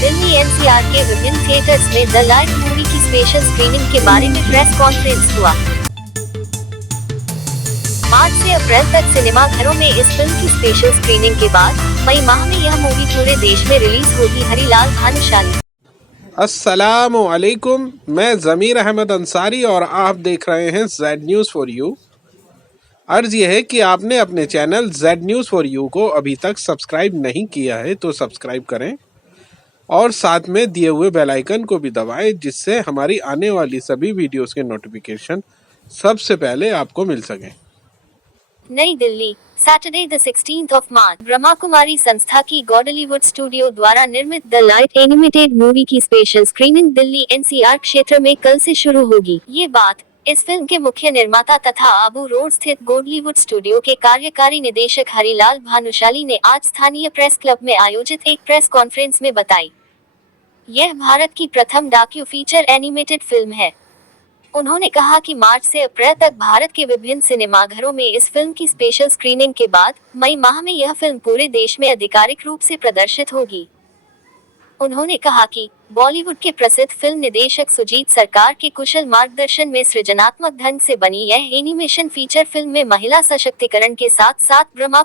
Delhi NCR के विभिन्न theatres में द लाइट मूवी की स्पेशल स्क्रीनिंग के बारे में प्रेस कॉन्फ्रेंस हुआ। मार्च से अप्रैल तक सिनेमा घरों में इस फिल्म की स्पेशल स्क्रीनिंग के बाद मई माह में यह मूवी पूरे देश में रिलीज होगी। हरिलाल भानुशाली। अस्सलामु अलैकुम, मैं ज़मीर अहमद अंसारी और आप देख रहे हैं जेड न्यूज़ फॉर यू। अर्ज़ यह है कि आपने अपने channel Z news for you को अभी तक सब्सक्राइब नहीं किया है तो सब्सक्राइब करें और साथ में दिए हुए बेल आइकन को भी दबाएं, जिससे हमारी आने वाली सभी वीडियोस के नोटिफिकेशन सबसे पहले आपको मिल सकें। नई Delhi, Saturday the 16th of March, Brahma Kumari संस्था की गॉडलीवुड स्टूडियो द्वारा निर्मित द लाइट एनिमेटेड मूवी की स्पेशल स्क्रीनिंग दिल्ली एनसीआर क्षेत्र में कल से शुरू होगी। ये बात इस फिल्म के मुख्य निर्माता तथा आबू रोड स्थित गॉडलीवुड स्टूडियो के कार्यकारी निदेशक हरिलाल भानुशाली ने आज स्थानीय प्रेस क्लब में आयोजित एक प्रेस कॉन्फ्रेंस में बताई। यह भारत की प्रथम डॉक्यू फीचर एनिमेटेड फिल्म है। उन्होंने कहा कि मार्च से अप्रैल तक भारत के विभिन्न सिनेमाघरों में इस फिल्म की स्पेशल स्क्रीनिंग के बाद मई माह में यह फिल्म पूरे देश में आधिकारिक रूप से प्रदर्शित होगी। उन्होंने कहा कि बॉलीवुड के प्रसिद्ध फिल्म निदेशक सुजीत सरकार के कुशल मार्गदर्शन में सृजनात्मक ढंग से बनी यह एनिमेशन फीचर फिल्म में महिला सशक्तिकरण के साथ साथ ब्रह्मा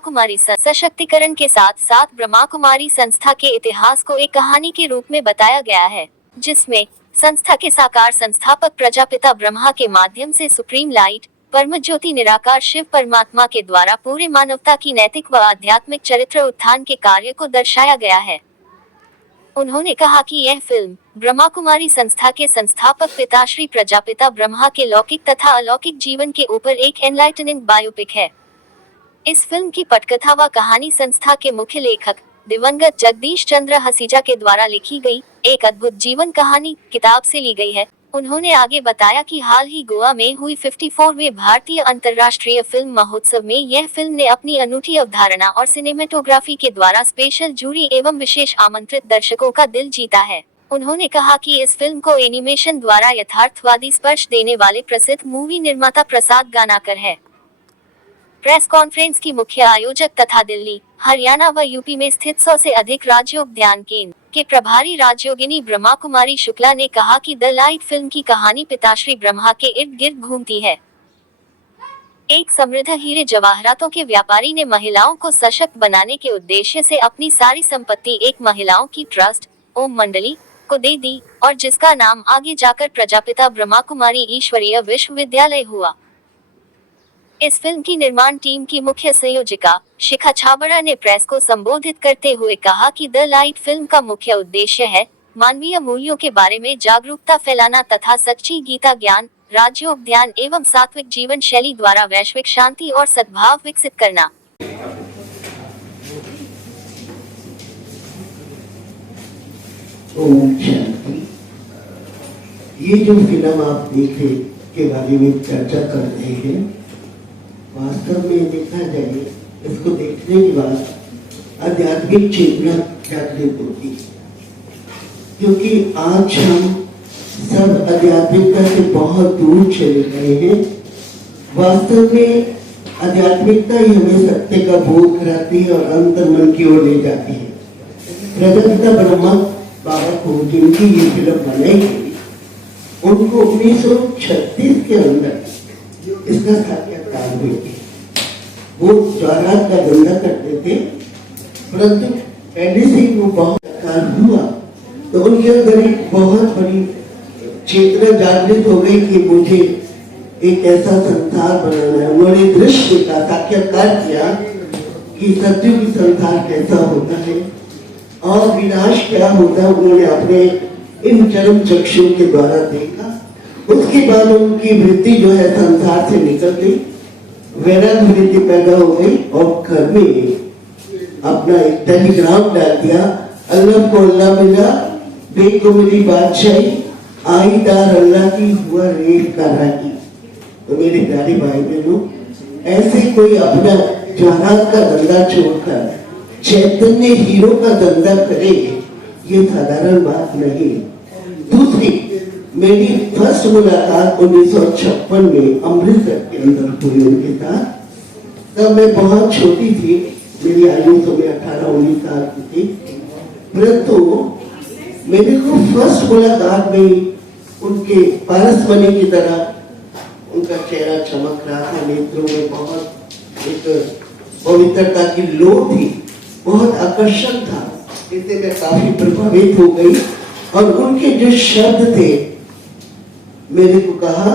कुमारी संस्था के इतिहास को एक कहानी के रूप में बताया गया है, जिसमें संस्था के साकार संस्थापक प्रजापिता ब्रह्मा के माध्यम से सुप्रीम लाइट परम ज्योति निराकार शिव परमात्मा के द्वारा पूरे मानवता की नैतिक व आध्यात्मिक चरित्र उत्थान के कार्य को दर्शाया गया है। उन्होंने कहा कि यह फिल्म ब्रह्मा कुमारी संस्था के संस्थापक पिताश्री प्रजापिता ब्रह्मा के लौकिक तथा अलौकिक जीवन के ऊपर एक एनलाइटनिंग बायोपिक है। इस फिल्म की पटकथा व कहानी संस्था के मुख्य लेखक दिवंगत जगदीश चंद्र हसीजा के द्वारा लिखी गई एक अद्भुत जीवन कहानी किताब से ली गई है। उन्होंने आगे बताया कि हाल ही गोवा में हुई 54वें भारतीय अंतर्राष्ट्रीय फिल्म महोत्सव में यह फिल्म ने अपनी अनूठी अवधारणा और सिनेमेटोग्राफी के द्वारा स्पेशल जूरी एवं विशेष आमंत्रित दर्शकों का दिल जीता है। उन्होंने कहा कि इस फिल्म को एनिमेशन द्वारा यथार्थवादी स्पर्श देने वाले प्रसिद्ध मूवी निर्माता प्रसाद गानाकर है। प्रेस कॉन्फ्रेंस की मुख्य आयोजक तथा दिल्ली, हरियाणा व यूपी में स्थित 100 से अधिक राज्योद्यान केंद्र के प्रभारी राज्योगिनी ब्रह्मा कुमारी शुक्ला ने कहा कि द लाइट फिल्म की कहानी पिताश्री ब्रह्मा के इर्द गिर्द घूमती है। एक समृद्ध हीरे जवाहरातों के व्यापारी ने महिलाओं को सशक्त बनाने के उद्देश्य से अपनी सारी संपत्ति एक महिलाओं की ट्रस्ट ओम मंडली को दे दी और जिसका नाम आगे जाकर प्रजापिता ब्रह्मा कुमारी ईश्वरीय विश्वविद्यालय हुआ। इस फिल्म की निर्माण टीम की मुख्य संयोजिका शिखा छाबड़ा ने प्रेस को संबोधित करते हुए कहा कि द लाइट फिल्म का मुख्य उद्देश्य है मानवीय मूल्यों के बारे में जागरूकता फैलाना तथा सच्ची गीता ज्ञान, राज्योद्यान एवं सात्विक जीवन शैली द्वारा वैश्विक शांति और सद्भाव विकसित करना। ओम शांति। ये जो फिल्म आप देखे के बारे में चर्चा कर रहे हैं, वास्तव में देखा जाए इसको देखने के बाद आध्यात्मिक चेतना जागृत होती है, क्योंकि आज हम सब आध्यात्मिकता से बहुत दूर चले गए हैं। वास्तव में आध्यात्मिकता ही हमें सत्य का बोध कराती है और अंतर मन की ओर ले जाती है। प्रजापिता ब्रह्मा बाबा को जिनकी ये फिल्म बनाई गई, उनको 1936 के अंदर इसका साक्षात्कार हुई। वो ज्वारात का धंधा करते थे, परंतु पहले से ही वो बहुत कार हुआ तो उनके अंदर एक बहुत बड़ी चेतना जागृत हो गई कि मुझे एक ऐसा संसार बनाना है। उन्होंने दृश्य का साक्षात्कार किया कि सत्युग संसार कैसा होता है और विनाश क्या होता है। उन्होंने अपने इन चरम चक्षुओं के द्वारा देखा। उसके बाद उनकी वृत्ति जो है संसार से निकल गई, वैराग वृत्ति पैदा हो गई और घर में अपना एक टेलीग्राम डाल दिया, अल्लाह को अल्लाह मिला, बेग को मिली बादशाही, आई दार अल्लाह की हुआ रेल का राही। तो मेरे प्यारे भाई बहनों, ऐसे कोई अपना ज्वारात का धंधा छोड़कर चैतन्य हीरो का धंधा करे, ये साधारण बात नहीं। दूसरी, मेरी फर्स्ट मुलाकात 1956 में अमृतसर के अंदर हुई उनके साथ। तब मैं बहुत छोटी थी, मेरी आयु तो मैं 18-19 साल की थी, परंतु मेरे को फर्स्ट मुलाकात में उनके पारस मणि की तरह उनका चेहरा चमक रहा था, नेत्रों में बहुत एक पवित्रता की लो थी, बहुत आकर्षण था, इससे मैं काफी प्रभावित हो गई। और उनके जो शब्द थे, मेरे को कहा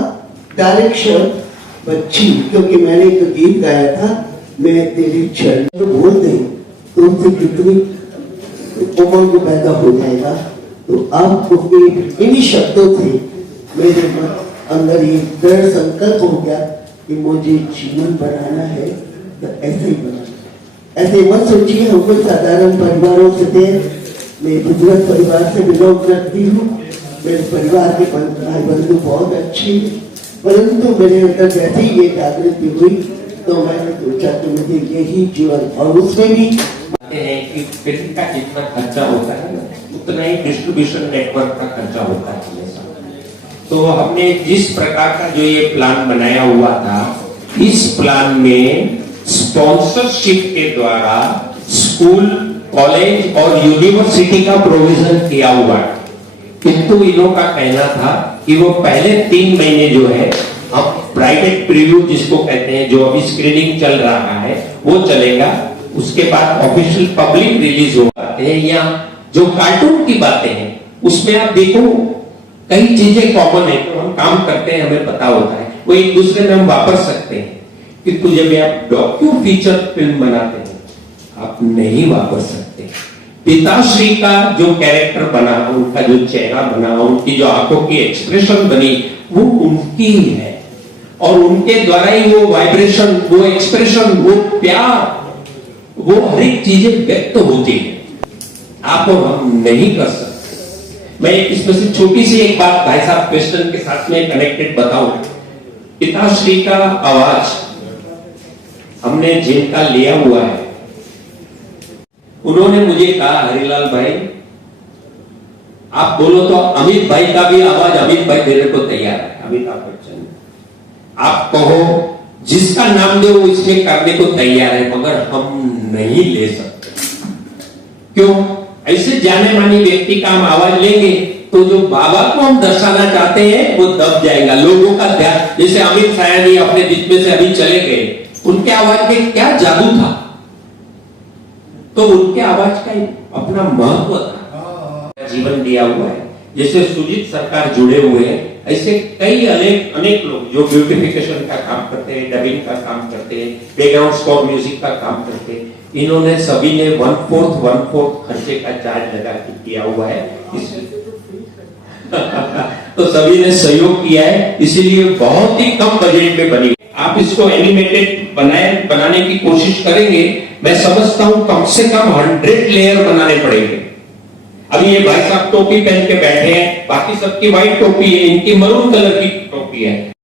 डायरेक्ट शब्द बच्ची, क्योंकि मैंने एक गीत गाया था, मैं तेरे चरण तो बोल दे तो उससे कितनी उमंग पैदा हो जाएगा। तो आपको इन्हीं शब्दों से मेरे अंदर ये दृढ़ संकल्प हो गया कि मुझे जीवन बनाना है तो ऐसे ही बनाना। ऐसे मत सोचिए हम कोई साधारण परिवारों से थे, मैं बुजुर्ग परिवार से बिलोंग करती हूँ, मेरे परिवार के भाई बंधु बहुत अच्छे, परंतु मेरे अंदर जैसे ही ये जागृति हुई तो मैंने सोचा कि मुझे यही जीवन, और उसमें भी हैं कि फिल्म का जितना खर्चा होता है ना, उतना ही डिस्ट्रीब्यूशन नेटवर्क का खर्चा होता है हमेशा। तो हमने जिस प्रकार का जो ये प्लान बनाया हुआ था, इस प्लान में स्पॉन्सरशिप के द्वारा स्कूल, कॉलेज और यूनिवर्सिटी का प्रोविजन किया हुआ है। किंतु इन्हों का कहना था कि वो पहले 3 महीने जो है हम प्राइवेट प्रीव्यू जिसको कहते हैं, जो अभी स्क्रीनिंग चल रहा है वो चलेगा, उसके बाद ऑफिशियल पब्लिक रिलीज हो जाते हैं। या जो कार्टून की बातें हैं उसमें आप देखो कई चीजें कॉमन है, तो हम काम करते हैं, हमें पता होता है, वो एक दूसरे में हम वापर सकते हैं। किंतु जब आप डॉक्यू फीचर फिल्म बनाते हैं आप नहीं वापर सकते। पिताश्री का जो कैरेक्टर बना, उनका जो चेहरा बना, उनकी जो आंखों की एक्सप्रेशन बनी, वो उनकी ही है, और उनके द्वारा ही वो वाइब्रेशन, वो एक्सप्रेशन, वो प्यार, वो हर एक चीजें व्यक्त होती है। आप और हम नहीं कर सकते। मैं इसमें से छोटी सी एक बात भाई साहब क्वेश्चन के साथ में कनेक्टेड बताऊं। पिताश्री का आवाज हमने जिनका लिया हुआ है, उन्होंने मुझे कहा, हरिलाल भाई आप बोलो तो अमित भाई का भी आवाज अमित भाई देने को तैयार है, अमिताभ बच्चन, आप कहो जिसका नाम दो वो इसमें करने को तैयार है, मगर हम नहीं ले सकते। क्यों? ऐसे जाने मानी व्यक्ति का हम आवाज लेंगे तो जो बाबा को हम दर्शाना चाहते हैं वो दब जाएगा, लोगों का ध्यान। जैसे अमित सायानी अपने बीच में से अभी चले गए, उनके आवाज में क्या जादू था, तो उनके आवाज का अपना महत्व था, जीवन दिया हुआ है। जैसे सुजीत सरकार जुड़े हुए हैं, ऐसे कई अनेक लोग जो ब्यूटिफिकेशन का काम करते हैं, डबिंग का काम करते हैं, बैकग्राउंड स्कोर म्यूजिक का काम करते हैं, इन्होंने सभी ने 1/4 खर्चे का चार्ज लगा के किया हुआ है। तो सभी ने सहयोग किया है, इसीलिए बहुत ही कम बजट में बनी। आप इसको एनिमेटेड बनाने की कोशिश करेंगे, मैं समझता हूं कम से कम 100 लेयर बनाने पड़ेंगे। अभी ये भाई साहब टोपी पहन के बैठे हैं, बाकी सबकी व्हाइट टोपी है, इनकी मरून कलर की टोपी है।